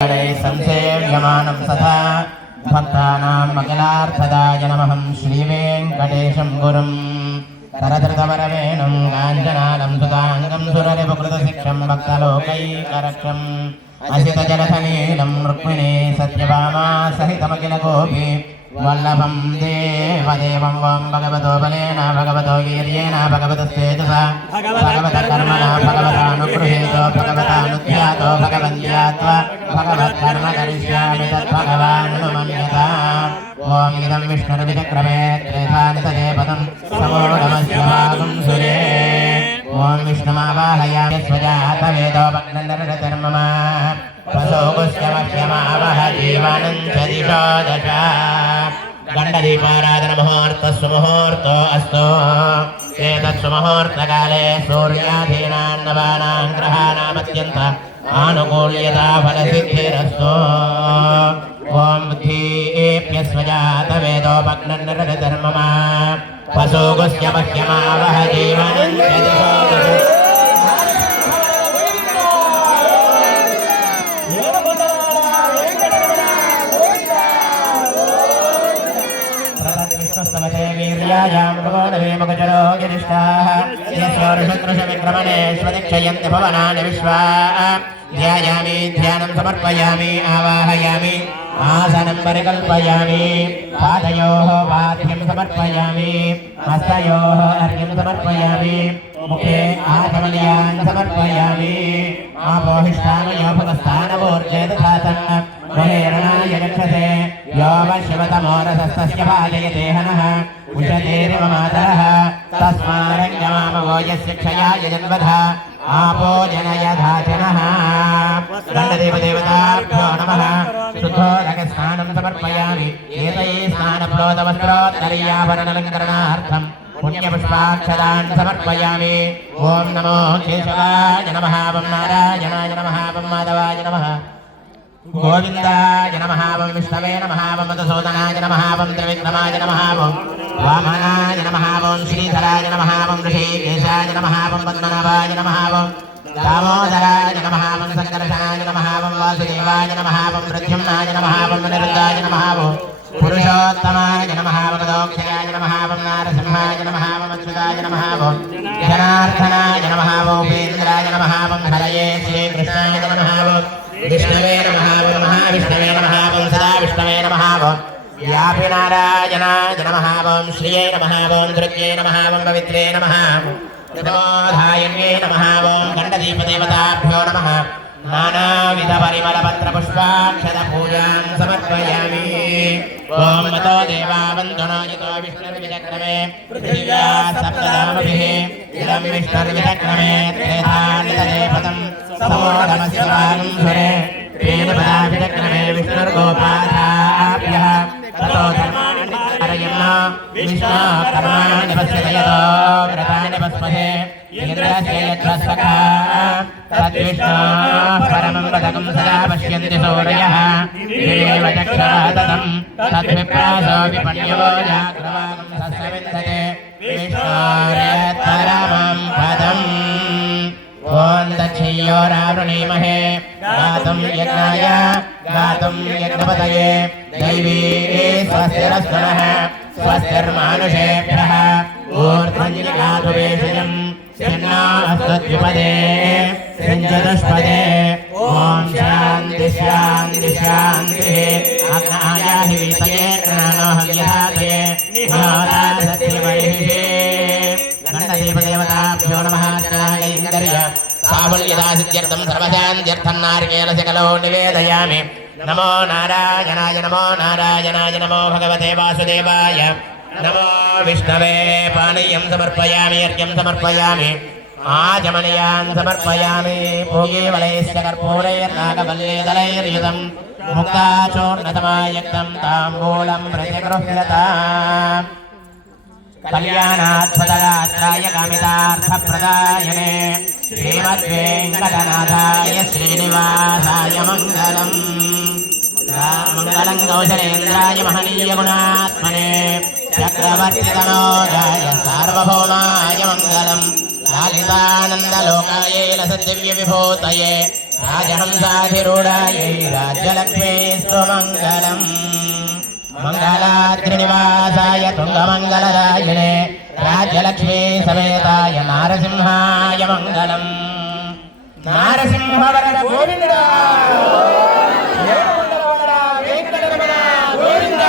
संसेव्यमानं सदा भक्तानां मङ्गलार्थदाय नमः। श्रीवेङ्कटेशं गुरुं करधृतवरवेणुं काञ्चनानं सुताङ्गं सुररिपुकृतशिक्षं भक्तलोकैकरक्षम् असितजलसनीलं रुक्मिणी सत्यभामा सहितमखिलगोपी वल्लभं देवदेवं वं भगवतो बलेन भगवतो वीर्येण भगवतस्तेजसा भगवतकर्मणा भगवतानुगृहीतो भगवतानुध्यातो भगवन्त्यात्वा भगवत्कर्म करिष्यामि तद्भगवानुमन्यता। ॐ इदं विष्णुर्विचक्रमे त्रेधानि तदेपदं समोढमस्यवागुं सुरे। ॐ विष्णुमावाहयामि स्वजातवेदो भग्नन्दरधर्मम वसोगुस्यमह्यमावह जीवनं च दिशो दश। गण्डदीपाराधन मुहूर्तस्सुमुहूर्तो अस्तु। एतत्सुमुहूर्तकाले सूर्यादीनां नवानां ग्रहाणामत्यन्त आनुकूल्यता फलसिद्धिरस्तु। ॐ बुद्धिभ्यस्वजातवेदोपग्नन्दरधर्मम वसोगुस्यमह्यमावह जीवनं च दिशो दश। वीर्यायां भगवते मुखचरो गिरिष्ठाः यस्वरुषकृशविक्रमणेष्वदिक्षयन्ति भवनानि विश्वा। ध्यायामि ध्यानं समर्पयामि आवाहयामि आसनं परिकल्पयामि। पादयोः पाद्यं समर्पयामि हस्तयोः अर्घ्यं समर्पयामि। मुखे आचमनीयान् समर्पयामि। आपोहिष्ठामयोपस्थानवोर्जेदधातन् महेरणाय रक्षसे यो वश्यवतमोरसस्तस्य भाजयते हनः उषतेरिव मातरः तस्मारङ्गमामवो यस्य क्षयाय जन्मधा आपो जनयधाचनः। गणदेवदेवताभ्यो नमः। शुद्धोदकस्नानं समर्पयामि। एतैः स्नानप्रोतवस्त्रोत्तरीयाभरणलङ्करणार्थं पुण्यपुष्पाक्षदान् समर्पयामि। ॐ नमो केशवाय नमः वं नारायणाय नमः वं माधवाय नमः गोविन्दाय नमः वं विष्णवे नमः वं मधुसूदनाय नमः वं त्रिविक्रमाय नमः वं वामनाय नमः वं श्रीधराय नमः वं ऋषिकेशाय नमः वं पद्मनाभाय नमः वं दामोदराय नमः वं संकर्षणाय नमः वं वासुदेवाय नमः वं प्रद्युम्नाय नमः वं निरुद्धाय नमः वं पुरुषोत्तमाय नमः वं दोक्षयाय नमः वं नारसिंहाय नमः वं अच्युताय नमः वं जनार्दनाय नमः वं उपेन्द्राय नमः वं हरये श्रीकृष्णाय नमः वं विष्णवे नमः वं महाविष्णवे नमः वं सदा विष्णवे नमः वं व्यापिनारायणाय नमः वं श्रिये नमः वं दुर्गे नमः वं पवित्रे नमः नमोधायन्ये नमः वं गण्डदीपदेवताभ्यो नमः। नानाविधपरिमलपत्रपुष्पाक्षतपूजां समर्पयामि। ॐ मतो देवा वन्दनो यतो विष्णुर्विचक्रमे पृथिव्या सप्तधामभिः इदं विष्णुर्विचक्रमे त्रेधानि तदेपदं समोढमस्यवागुं सुरे। तेन पदा विचक्रमे विष्णुर्गोपादाभ्यः ततो धर्माणि कारयन् विष्णो कर्माणि पश्यतो व्रतानि पस्महे इन्द्रस्य यज्ञसखा तद्विष्णो परमं पदकं सदा पश्यन्ति सूर्यः दिवेव चक्षादतं तद्विप्रासो विपण्यवो जाग्रवागं तस्य विन्दते विष्णोरेत्परमं पदम्। ॐ दक्षियोरावृणीमहे गातुं यज्ञाय गातुं यज्ञपतये दैवी स्वस्तिरस्तु नः स्वस्तिर्मानुषेभ्यः ऊर्ध्वञ्जिगातु वेषजम् चिन्नास्तद्विपदे सिञ्चतुष्पदे। ॐ शान्ति शान्ति शान्तिः। अग्नायाहि वीतये कृणानोऽहं यथातये निहोतासत्यमहिषे। गणदेवदेवताभ्यो नमः। जनागैर्गर्य साफल्यदासिद्ध्यर्थं सर्वशान्त्यर्थं नारिकेलशकलो निवेदयामि। नमो नारायणाय नमो नारायणाय नमो भगवते वासुदेवाय नमो विष्णवे। पानीयं समर्पयामि अर्घ्यं समर्पयामि आचमनीयान् समर्पयामि। भोगीवलयस्य कर्पूरैर्नागवल्लीदलैर्युतं मुक्ताचूर्णतमायुक्तं ताम्बूलं प्रतिगृह्यताम्। कल्याणात्मदात्राय कामितार्थप्रदायने श्रीमद्वेङ्कटनाथाय श्रीनिवासाय मङ्गलम्। मङ्गलं कौशलेन्द्राय महनीयगुणात्मने चक्रवर्तितनोजाय सार्वभौमाय मङ्गलम्। लालितानन्दलोकायै लसद्दिव्यविभूतये రాజహంసాధిరూఢాయై రాజ్యలక్ష్మీ స్వమంగళం మంగళాద్రినివాసాయ తుంగమంగళరాజినే రాజ్యలక్ష్మీ సమేతాయ నారసింహాయ మంగళం నారసింహవరద గోవింద వెంకటరమణ గోవింద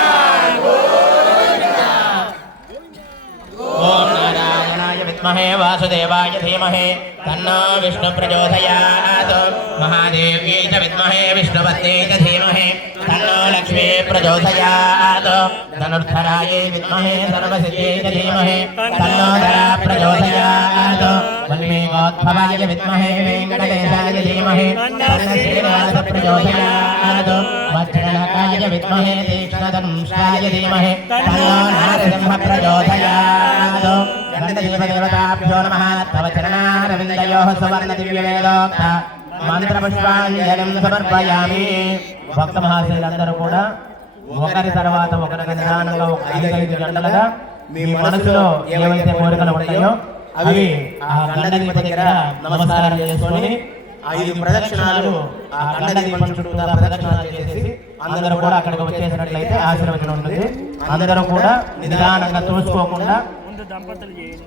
ఓం నారాయణాయ విద్మహే వాసుదేవాయ ధీమహి తన్నో విష్ణు ప్రచోదయాత్ మహాదేవ్యై చ విద్మహే విష్ణుపత్న్యై చ ధీమహి తన్నో లక్ష్మీ ప్రచోదయాత్ ధనుర్ధరాయై విద్మహే సర్వసిద్ధ్యై చ ధీమహి తన్నో ధరా ప్రచోదయాత్ వల్మీకోద్భవాయ విద్మహే వెంకటేశాయ ధీమహి తన్నో శ్రీనివాస ప్రచోదయాత్ వజ్రనకాయ విద్మహే తీక్ష్ణధనుష్టాయ ధీమహి తన్నో నారసింహ ప్రచోదయాత్ గణదేవదేవతాభ్యో నమః తవ చరణారవిందయోః సువర్ణదివ్యవేదోక్త మంత్రపుష్పాంజలిం సమర్పయామి. భక్త మహాశయులందరూ కూడా ఒకరి తర్వాత ఒకరికి నిదానంగా ఒక 5 గంటలుగా మీ మనసులో ఏవైతే కోరికలు ఉంటాయో అవి ఆ గండదీప దగ్గర నమస్కారం చేసుకొని 5 ప్రదక్షిణాలు ఆ గండదీపం చుట్టూ ప్రదక్షిణాలు చేసి అందరూ కూడా అక్కడికి వచ్చేసినట్లయితే ఆశీర్వచనం ఉంటుంది. అందరూ కూడా నిదానంగా చూసుకోకుండా దంపతులు చేయండి.